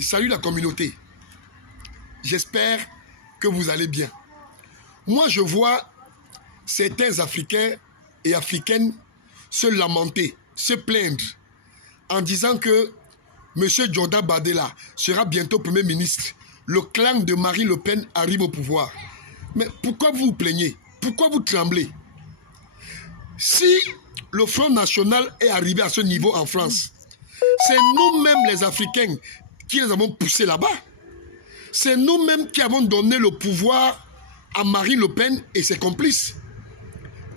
Salut la communauté. J'espère que vous allez bien. Moi, je vois certains Africains et Africaines se lamenter, se plaindre en disant que M. Jordan Bardella sera bientôt Premier ministre. Le clan de Marine Le Pen arrive au pouvoir. Mais pourquoi vous vous plaignez? Pourquoi vous tremblez? Si le Front National est arrivé à ce niveau en France, c'est nous-mêmes les Africains qui les avons poussés là-bas. C'est nous-mêmes qui avons donné le pouvoir à Marine Le Pen et ses complices.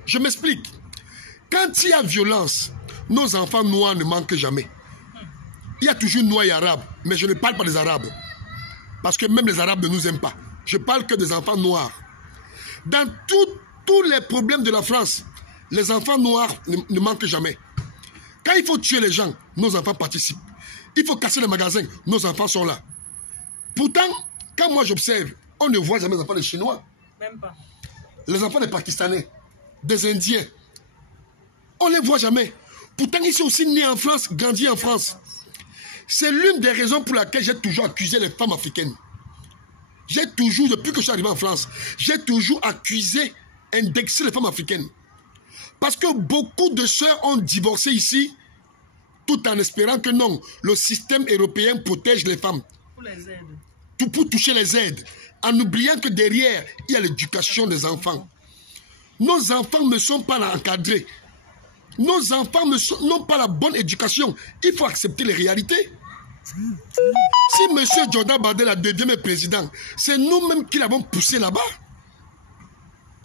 Je m'explique. Quand il y a violence, nos enfants noirs ne manquent jamais. Il y a toujours noirs et arabes, mais je ne parle pas des arabes. Parce que même les arabes ne nous aiment pas. Je parle que des enfants noirs. Dans tous les problèmes de la France, les enfants noirs ne manquent jamais. Quand il faut tuer les gens, nos enfants participent. Il faut casser les magasins, nos enfants sont là. Pourtant, quand moi j'observe, on ne voit jamais les enfants des Chinois. Même pas. Les enfants des Pakistanais, des Indiens. On ne les voit jamais. Pourtant, ils sont aussi nés en France, grandis en France. C'est l'une des raisons pour laquelle j'ai toujours accusé les femmes africaines. J'ai toujours, depuis que je suis arrivé en France, j'ai toujours accusé, indexé les femmes africaines. Parce que beaucoup de sœurs ont divorcé ici, tout en espérant que non, le système européen protège les femmes. Pour les aides. Tout pour toucher les aides, en oubliant que derrière, il y a l'éducation des enfants. Nos enfants ne sont pas encadrés. Nos enfants n'ont pas la bonne éducation. Il faut accepter les réalités. Si M. Jordan Bardella devient président, c'est nous-mêmes qui l'avons poussé là-bas.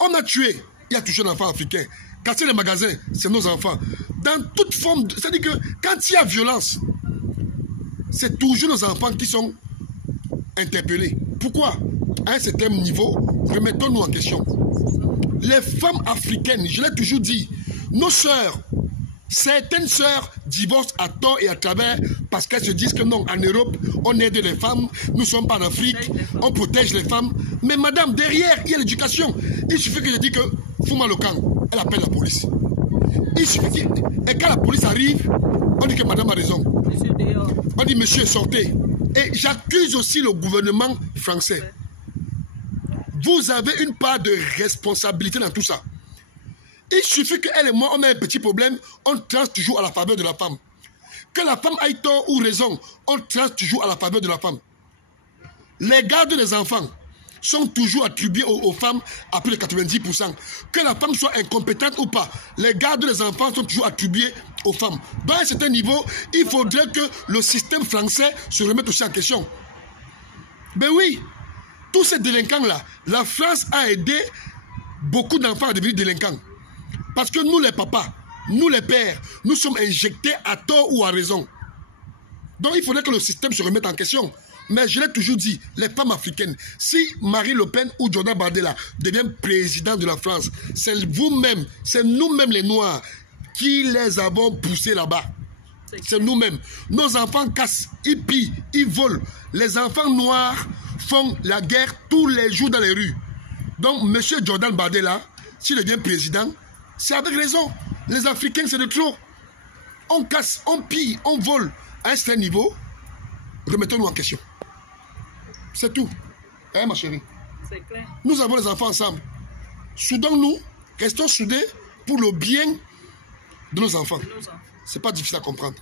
On a tué. Il y a toujours un enfant africain. Casser les magasins, c'est nos enfants. Dans toute forme, c'est-à-dire que quand il y a violence, c'est toujours nos enfants qui sont interpellés. Pourquoi? À un certain niveau, remettons-nous en question. Les femmes africaines, je l'ai toujours dit, nos sœurs, certaines sœurs divorcent à tort et à travers parce qu'elles se disent que non, en Europe, on aide les femmes, nous ne sommes pas en Afrique, on protège les femmes. Mais madame, derrière, il y a l'éducation. Il suffit que je dise que Fouma Lokan, elle appelle la police. Il suffit que, et quand la police arrive, on dit que madame a raison. On dit monsieur, sortez. Et j'accuse aussi le gouvernement français. Vous avez une part de responsabilité dans tout ça. Il suffit qu'elle et moi, on ait un petit problème, on tranche toujours à la faveur de la femme. Que la femme aille tort ou raison, on tranche toujours à la faveur de la femme. Les gardes des enfants sont toujours attribués aux femmes à plus de 90%. Que la femme soit incompétente ou pas, les gardes des enfants sont toujours attribués aux femmes. Dans un certain niveau, il faudrait que le système français se remette aussi en question. Ben oui, tous ces délinquants-là, la France a aidé beaucoup d'enfants à devenir délinquants. Parce que nous les papas, nous les pères, nous sommes injectés à tort ou à raison. Donc il faudrait que le système se remette en question. Mais je l'ai toujours dit, les femmes africaines, si Marine Le Pen ou Jordan Bardella devient président de la France, c'est vous-même, c'est nous-mêmes les Noirs qui les avons poussés là-bas. C'est nous-mêmes. Nos enfants cassent, ils pillent, ils volent. Les enfants noirs font la guerre tous les jours dans les rues. Donc M. Jordan Bardella, s'il devient président, c'est avec raison. Les Africains, c'est de trop. On casse, on pille, on vole. À un certain niveau, remettons-nous en question. C'est tout. Hein, ma chérie? C'est clair. Nous avons les enfants ensemble. Soudons-nous, restons soudés pour le bien de nos enfants. Ce n'est pas difficile à comprendre.